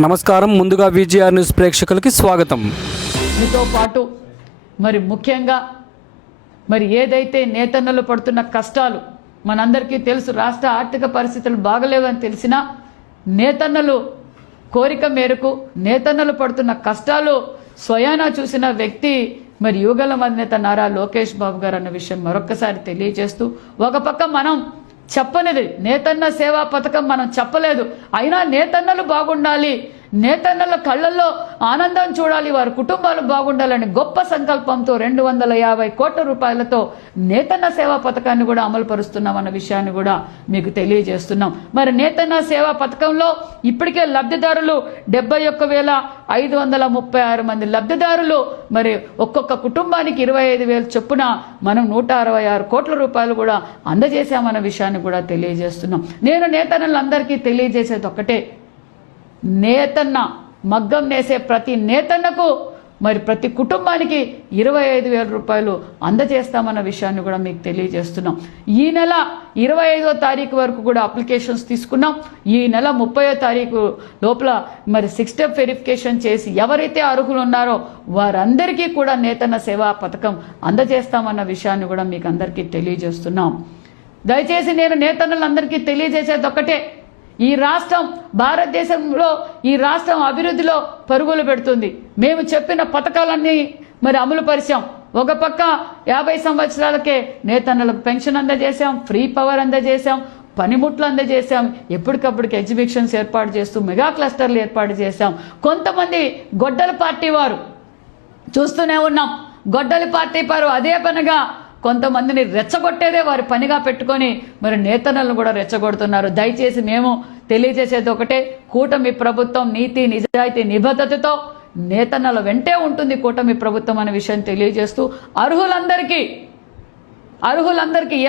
నమస్కారం. ముందుగా VGR news ప్రేక్షకులకి స్వాగతం. మీతో పాటు ముఖ్యంగా ఏదైతే నేతన్నలు పడుతున్న కష్టాలు మనందరికీ తెలుసు. రాష్ట్ర ఆర్థిక పరిస్థితులు బాగలేవని తెలిసినా నేతన్నలు కోరిక మేరకు నేతన్నలు పడుతున్న కష్టాలు స్వయానా చూసిన వ్యక్తి యుగల అధినేత నారా లోకేష్ బాబు గారు అన్న విషయం మరొక్కసారి తెలియజేస్తూ, ఒక పక్క మనం చెప్పనిది నేతన్న సేవా పథకం మనం చెప్పలేదు, అయినా నేతన్నలు బాగుండాలి, నేతన్నల కళ్ళల్లో ఆనందం చూడాలి, వారి కుటుంబాలు బాగుండాలని గొప్ప సంకల్పంతో 250 కోట్ల రూపాయలతో నేతన్న సేవా పథకాన్ని కూడా అమలు పరుస్తున్నామన్న విషయాన్ని కూడా మీకు తెలియజేస్తున్నాం. నేతన్న సేవా పథకంలో ఇప్పటికే లబ్ధిదారులు 71,536 మంది లబ్ధిదారులు. ఒక్కొక్క కుటుంబానికి 25,000 చొప్పున మనం 166 కోట్ల రూపాయలు కూడా అందజేశామన్న విషయాన్ని కూడా తెలియజేస్తున్నాం. నేను నేతన్నలందరికీ తెలియజేసేది ఒక్కటే, నేతన్న మగ్గం నేసే ప్రతి నేతన్నకు ప్రతి కుటుంబానికి 25,000 రూపాయలు అందజేస్తామన్న విషయాన్ని కూడా మీకు తెలియజేస్తున్నాం. ఈ నెల 25వ తారీఖు వరకు కూడా అప్లికేషన్స్ తీసుకున్నాం. ఈ నెల 30వ తారీఖు లోపల 6 స్టెప్ వెరిఫికేషన్ చేసి ఎవరైతే అర్హులు ఉన్నారో వారందరికీ కూడా నేతన్న సేవా పథకం అందజేస్తామన్న విషయాన్ని కూడా మీకు అందరికీ తెలియజేస్తున్నాం. దయచేసి నేను నేతన్నలందరికీ తెలియజేసేది ఒక్కటే, ఈ రాష్ట్రం భారతదేశంలో ఈ రాష్ట్రం అభివృద్ధిలో పరుగులు పెడుతుంది. మేము చెప్పిన పథకాలన్నీ అమలు పరిచాం. ఒక పక్క 50 సంవత్సరాలకే నేతన్నలకు పెన్షన్ అందజేశాం, ఫ్రీ పవర్ అందజేశాం, పనిముట్లు అందజేశాం, ఎప్పటికప్పటికి ఎగ్జిబిషన్స్ ఏర్పాటు చేస్తూ మెగా క్లస్టర్లు ఏర్పాటు చేశాం. కొంతమంది గొడ్డల పార్టీ వారు చూస్తూనే ఉన్నాం, గొడ్డలి పార్టీ వారు అదే పనిగా కొంతమందిని రెచ్చగొట్టేదే వారి పనిగా పెట్టుకొని నేతన్నలను కూడా రెచ్చగొడుతున్నారు. దయచేసి మేము తెలియజేసేది ఒకటే, కూటమి ప్రభుత్వం నీతి నిజాయితీ నిబద్ధతతో నేతన్నల వెంటే ఉంటుంది కూటమి ప్రభుత్వం అనే విషయం తెలియజేస్తూ, అర్హులందరికీ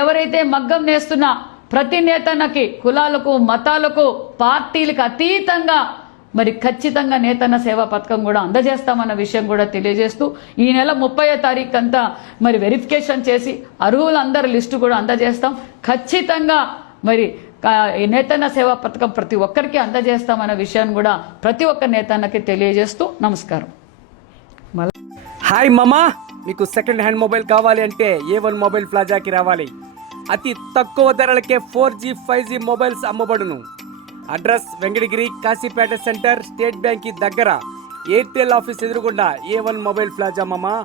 ఎవరైతే మగ్గం నేస్తున్నా ప్రతి నేతన్నకి కులాలకు మతాలకు పార్టీలకు అతీతంగా ఖచ్చితంగా నేతన్న సేవా పథకం కూడా అందజేస్తామన్న విషయం కూడా తెలియజేస్తూ, ఈ నెల 30వ తారీఖు అంతా వెరిఫికేషన్ చేసి అర్హులందరి లిస్టు కూడా అందజేస్తాం. ఖచ్చితంగా నేతన్న సేవా పథకం ప్రతి ఒక్కరికి అందజేస్తామన్న విషయాన్ని కూడా ప్రతి ఒక్క నేతన్నకి తెలియజేస్తూ నమస్కారం. హాయ్ మామా, మీకు సెకండ్ హ్యాండ్ మొబైల్ కావాలి అంటే A1 మొబైల్ ప్లాజాకి రావాలి. అతి తక్కువ ధరలకే 4G 5G మొబైల్స్ అమ్మబడును. Address Venkatagiri Kasipet centre, state bank దగ్గర, ఎయిర్టెల్ ఆఫీస్ ఎదురుగుండా A1 మొబైల్ ప్లాజా మామా.